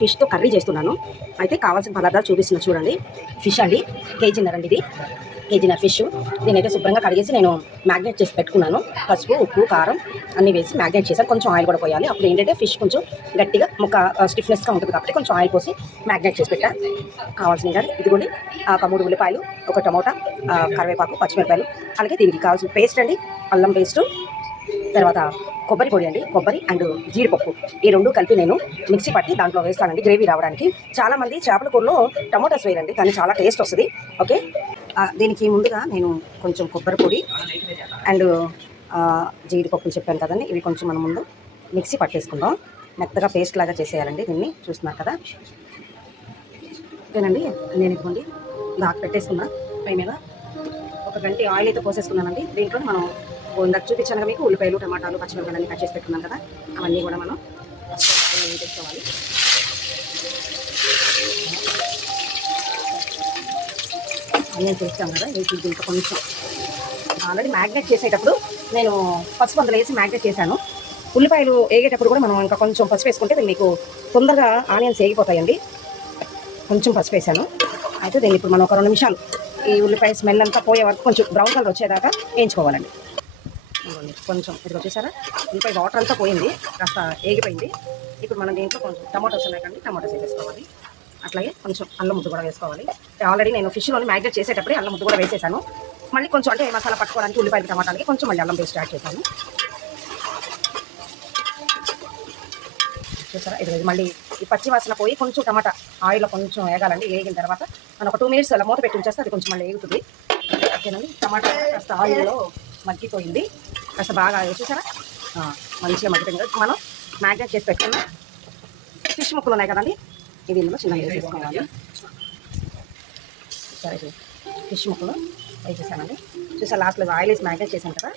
ఫిష్తో curry చేస్తున్నాను. అయితే కావాల్సిన పదార్థాలు చూపిస్తున్నా చూడండి. ఫిష్ అండి, కేజీన్నర ఇది. కేజీన్నర ఫిష్. దీనైతే శుభ్రంగా కడిగేసి నేను మ్యాగ్నేట్ చేసి పెట్టుకున్నాను. పసుపు, ఉప్పు, కారం అన్నీ వేసి మ్యాగ్నేట్ చేశాను. కొంచెం ఆయిల్ కూడా పోయాలి. అప్పుడు ఏంటంటే ఫిష్ కొంచెం గట్టిగా ముక్క స్టిఫ్నెస్గా ఉంటుంది కాబట్టి కొంచెం ఆయిల్ పోసి మ్యాగ్నేట్ చేసి పెట్టా. కావాల్సిన కానీ ఇదిగోండి, ఒక 3 ఉల్లిపాయలు, ఒక టమోటా, కరివేపాకు, పచ్చిమిరపాయలు, అలాగే దీనికి కావాల్సిన పేస్ట్ అండి, అల్లం పేస్టు, తర్వాత కొబ్బరి పొడి అండి, కొబ్బరి అండ్ జీడిపప్పు, ఈ 2 కలిపి నేను మిక్సీ పట్టి దాంట్లో వేస్తానండి గ్రేవీ రావడానికి. చాలామంది చేపల కూరలో టమోటాస్ వేయండి, కానీ చాలా టేస్ట్ వస్తుంది. ఓకే, దీనికి ముందుగా నేను కొంచెం కొబ్బరి పొడి అండ్ జీడిపప్పులు చెప్పాను కదండి, ఇవి కొంచెం మనం ముందు మిక్సీ పట్టేసుకుందాం. మెత్తగా పేస్ట్ లాగా చేసేయాలండి దీన్ని. చూస్తున్నారు కదా, ఓకేనండి. నేను ఇదిగోండి దాకా పెట్టేసుకున్నా. పై మీద ఒక గంట ఆయిల్ అయితే పోసేసుకున్నానండి. దీంట్లో మనం ఇందాక చూపించాను మీకు ఉల్లిపాయలు, టమాటాలు, పచ్చిమిరపకాయలు అన్నీ కట్ చేసి పెట్టుకున్నాం కదా, అవన్నీ కూడా మనం వేసుకోవాలి. అన్నీ చేస్తాం కదా, దీంట్లో కొంచెం ఆల్రెడీ మ్యాగ్నేట్ చేసేటప్పుడు నేను పసుపు అందులో వేసి మ్యాగ్నేట్ చేశాను. ఉల్లిపాయలు వేగేటప్పుడు కూడా మనం ఇంకా కొంచెం పసుపు వేసుకుంటే మీకు తొందరగా ఆనియన్స్ వేగిపోతాయండి. కొంచెం పసుపు వేసాను. అయితే దీన్ని ఇప్పుడు మనం ఒక 2 నిమిషాలు ఈ ఉల్లిపాయ స్మెల్ అంతా పోయే వరకు కొంచెం బ్రౌన్ కలర్ వచ్చేదాకా వేయించుకోవాలండి. కొంచెం ఇది వచ్చేసారా, ఉల్లిపాయ వాటర్ అంతా పోయింది, కాస్త ఏగిపోయింది. ఇప్పుడు మనం దీంట్లో కొంచెం టమాటోస్ ఉన్నాయి కండి, టమాటోస్ వేసేసుకోవాలి. అట్లాగే కొంచెం అల్లం ముద్ద కూడా వేసుకోవాలి. ఆల్రెడీ నేను ఫిష్లోని మ్యాగ్నేట్ చేసేటప్పుడే అల్లం ముద్ద కూడా వేసేసాను. మళ్ళీ కొంచెం అంటే మసాలా పట్టుకోవడానికి ఉల్లిపాయలు, టమాటాలకి కొంచెం మళ్ళీ అల్లం పేస్ట్ యాడ్ చేశాను. చూసారా, ఇది మళ్ళీ ఈ పచ్చి వాసన పోయి కొంచెం టమాటా ఆయిల్లో కొంచెం వేగాలండి. వేగిన తర్వాత మనం ఒక 2 మినిట్స్ అలా మూత పెట్టి ఉంచేస్తే అది కొంచెం మళ్ళీ వేగుతుంది. ఓకేనండి. టమాటా కాస్త ఆయిల్లో మగ్గిపోయింది, కాస్త బాగా చూసారా, మంచిగా మగ్గిపోయింది. మనం మ్యాగ్నేట్ చేసి పెట్టుకున్న ఫిష్ ముక్కలు ఉన్నాయి కదండి, ఇవి ఇందులో చిన్నగా వేసేసుకోవాలి. సరే, ఫిష్ ముక్కలు వేసేసానండి. చూసా లాస్ట్లో ఆయిల్ వేసి మ్యాగ్నేట్ చేసాను కదా,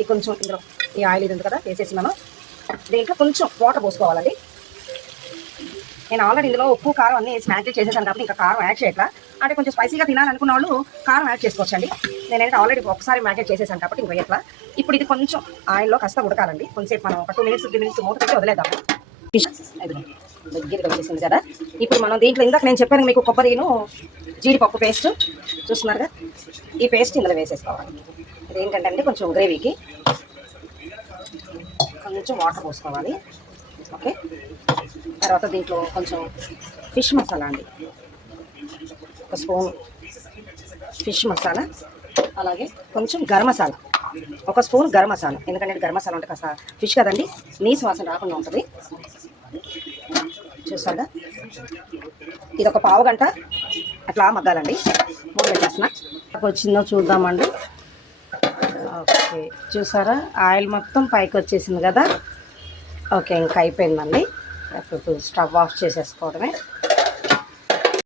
ఈ కొంచెం ఇందులో ఈ ఆయిల్ ఇది ఉంది కదా వేసేసి మనం దీంట్లో కొంచెం వాటర్ పోసుకోవాలండి. నేను ఆల్రెడీ ఇందులో ఉప్పు, కారం అన్నీ వేసి మ్యాగ్నేట్ చేసేసాను కాబట్టి ఇంకా కారం యాడ్ చేయట్లా. అంటే కొంచెం స్పైసీగా తినాలనుకున్న వాళ్ళు కారం యాడ్ చేసుకోవచ్చండి. నేనైతే ఆల్రెడీ ఒకసారి మ్యాగ్నేట్ చేసేసాను కాబట్టి ఇంకా ఎట్లా. ఇప్పుడు ఇది కొంచెం ఆయిల్లో కాస్త ఉడకాలండి. కొంచెంసేపు మనం ఒక 2 మినిట్స్ 3 మినిట్స్ మూత పెట్టి వదిలేద్దాం. ఫిష్ దగ్గరగా వచ్చేసింది కదా. ఇప్పుడు మనం దీంట్లో ఇందాక నేను చెప్పాను మీకు కొబ్బరిను జీడిపప్పు పేస్ట్ చూస్తున్నారుగా, ఈ పేస్ట్ ఇందులో వేసేసుకోవాలి. ఇది ఏంటంటే కొంచెం గ్రేవీకి కొంచెం వాటర్ పోసుకోవాలి. ఓకే, తర్వాత దీంట్లో కొంచెం ఫిష్ మసాలా అండి, ఒక స్పూన్ ఫిష్ మసాలా, అలాగే కొంచెం గరం మసాలా, ఒక స్పూన్ గరం మసాలా. ఎందుకంటే గరం మసాలా అంటే కాస్త ఫిష్ కదండి, నీసు వాసన రాకుండా ఉంటుంది. చూసారా, ఇది ఒక పావు గంట అట్లా మగ్గాలండి. మూడు పెట్టేసిన వచ్చిందో చూద్దామండి. ఓకే, చూసారా ఆయిల్ మొత్తం పైకి వచ్చేసింది కదా. ఓకే, ఇంకా అయిపోయిందండి. ఇప్పుడు స్టవ్ ఆఫ్ చేసేసుకోవడమే.